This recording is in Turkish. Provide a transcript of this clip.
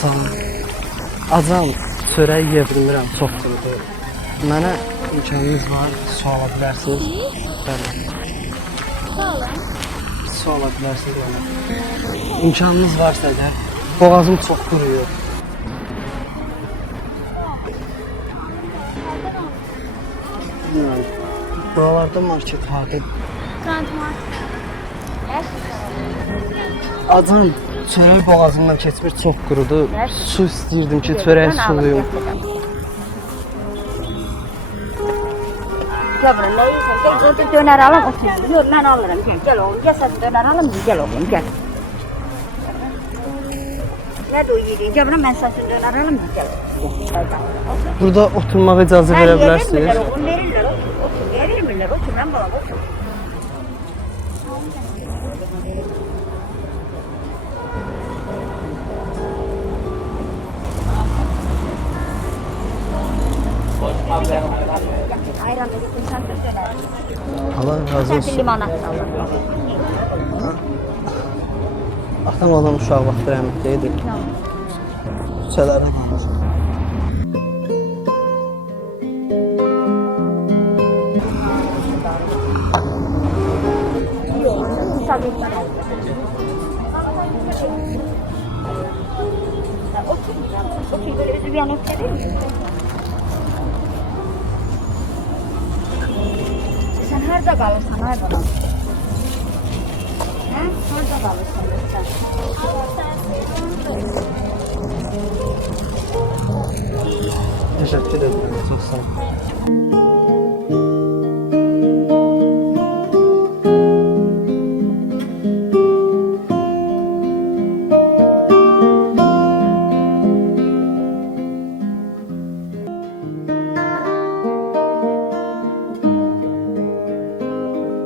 Sağ ol. Acam, çörək yeyə bilmirəm, çox qurudur. Mənə imkanınız var, su ala bilərsiniz. Bəli. Su ala bilərsiniz mənə. İmkanınız varsa əgər, boğazım çox quruyur. Bilmirəm, buralarda market harda? Acam, çörək boğazımdan keçmir, çox qurudu. Su istəyirdim ki, çörək suluyum. Gel buraya, ne yiyorsun? Gel, orada döner alalım, otur. Yok, ben alırım. Gel oğlum, gel sen döner alalım, gel oğlum, gel. Nerede o yediğin? Gel buraya, ben sana döner alalım, gel. Burada oturmağa icazə verə bilərsiniz. Verirler oğlum, verirler. Otur, verirler, otur, ben balam, otur. Ayran verirsin, sen döner. Allah razı Sen bir olsun. limonat al. Atam adam uşaq vaxtı rəhmətli idi. Küçələrdə qalır. Tabii. Otur, otur böyle özü bir an öptüreyim mi? Sen nerede kalırsın, nerede kalırsın? He? Nerede kalırsın sen? Təşəkkür edirəm, çox sağ ol.